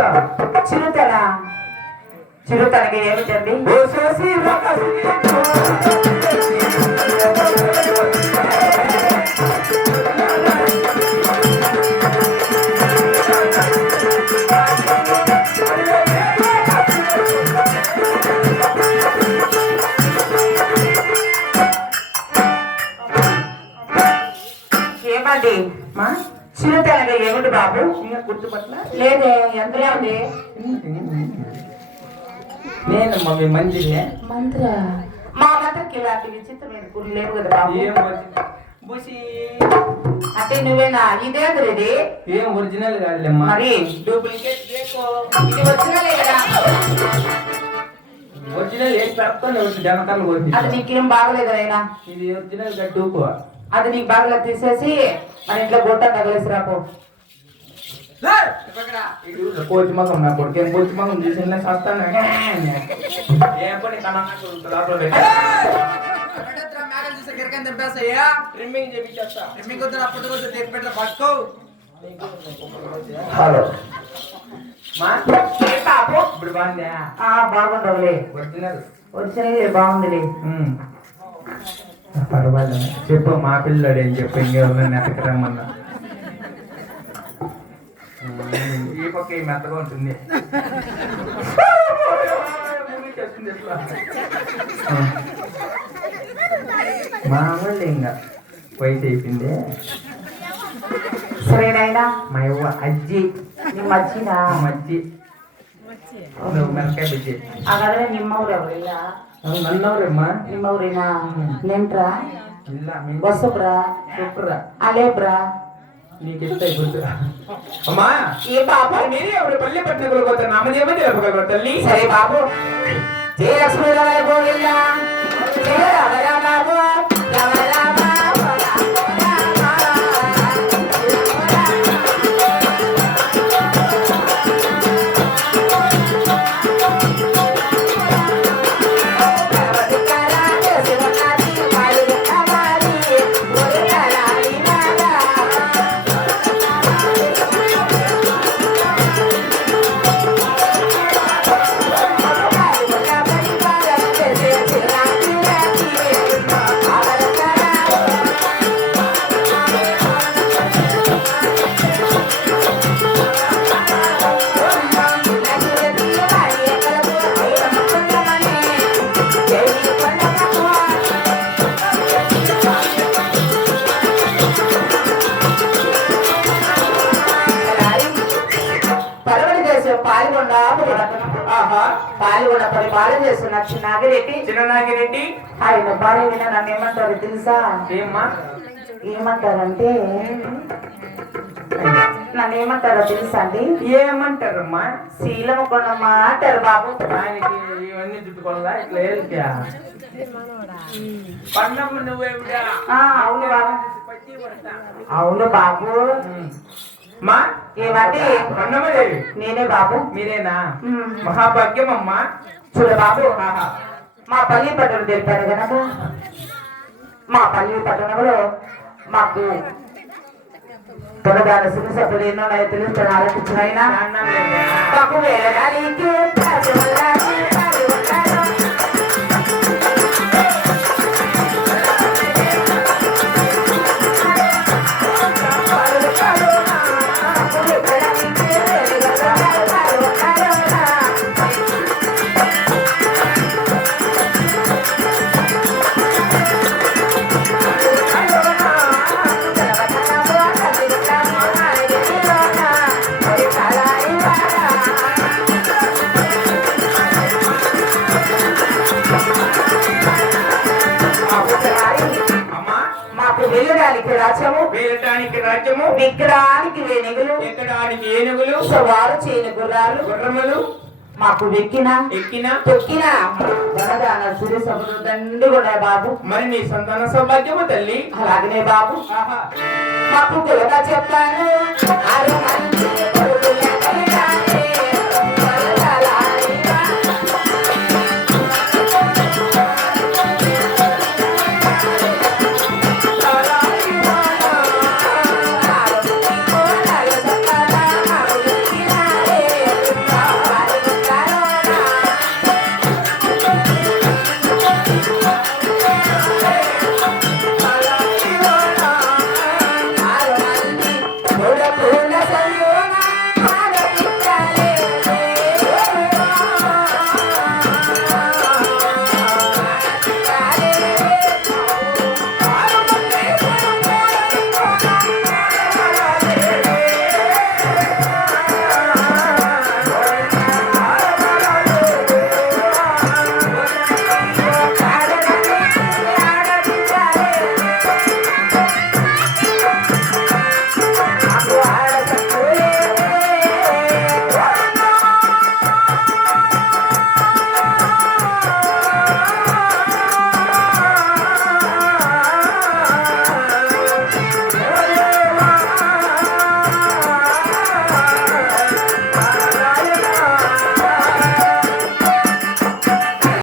చిరుత చిరుతల. చిరుతలకి ఏమిటండి. ఏమండి? మా చిరుతలకి ఏమిటి బాబు? గుర్తుపట్ల లేదే ఎంతలే ఉంది? నేనమ్మా మీ మంచిగా మంత్ర. మా మంత్రకి ఇలాంటి విచిత్రమైన గురి లేవు కదా బాబు? ఒరిజినల్ అంటే నువ్వేనా? ఇదేంది ఇది? ఏం ఒరిజినల్ కాదులేమ్మా. మరి? డూప్లికేట్ ఇది వచ్చినలే కదా? ఒరిజినల్ ఏం పెడతాను కొట్టి అది నీకేం బాగలేదు అయినా. ఇది ఒరిజినల్గా అది నీకు బాగా తీసేసి మన ఇంట్లో గుట్ట తగలేసి రాపో. కోచి మగం నా కొడుకు కోచి మగం చూసి సస్తాను ఏం పని కన్నా హలో. బాగుండవులే. ఒరిజినల్. ఒరిజినల్ బాగుందిలే. పర్వాలేదు. చెప్పు మా పిల్లడు ఏం చెప్పు? ఇంకెవరన్నా నెతకరమ్మన్నా ఈ పక్క ఈ మెత్తగా ఉంటుంది? ఉమ్. మామూలు ఇంకా వయసు అయిపోయింది. సరేనాయనా. మా యవ్వ అజ్జి. నీ మర్చినా మా మజ్జి ನೋಲ್ ಮಲ್ಕಪಿಟಿ ಆಗದರೆ ನಿಮ್ಮವರ ಅಲ್ಲ ನನ್ನವರಮ್ಮ ಇಲ್ಲ ಮಿಬಸ್ರಾ ಸಪ್ತ್ರಾ ಅಲೆಬ್ರಾ ನಿಮಗೆ ಬಾಬು! ಜೈ పాల్గొండ ఆహా పాల్గొండ పరిపాలన చేస్తున్న నాగిరెడ్డి. చిన్ననాగిరెడ్డి ఆయన భార్య నన్ను ఏమంటారు తెలుసా? ఏమ్మా? ఏమంటారంటే నన్ను ఏమంటారో తెలుసా అండి? ఏమంటారమ్మా? శీలము కొన్నమ్మా అంటారు బాబు. ఆయనకి ఇవన్నీ చుట్టుకోవాలా? ఇట్లా ఏలికా పన్నమ్మ నువ్వేవిడా? ఆ, అవును బాబు. అవును బాబు. మా? ఏమండి? నేనే బాబు. మీరేనా. మహాభాగ్యం అమ్మా చూడ బాబు. మా పల్లి పట్టణం తెలిపారు కనుక మా పల్లి పట్టణంలో మాకు తొలగాల సిరి సభ్యులు ఎన్నో ఉన్నాయో తెలుస్తాను ఆలోచించిన? మాకు రాజ్యము వేయటానికి రాజ్యము విగ్రహానికి వేణిగులు ఎక్కడానికి ఏనుగులు సవారు చేయని గుర్రాలు గుర్రములు మాకు వెక్కిన ఎక్కిన తొక్కిన. ధనదాన సిరి సభలు దండి కూడా బాబు. మరి నీ సంతాన సౌభాగ్యము తల్లి. అలాగనే బాబు. మాకు కులగా చెప్తాను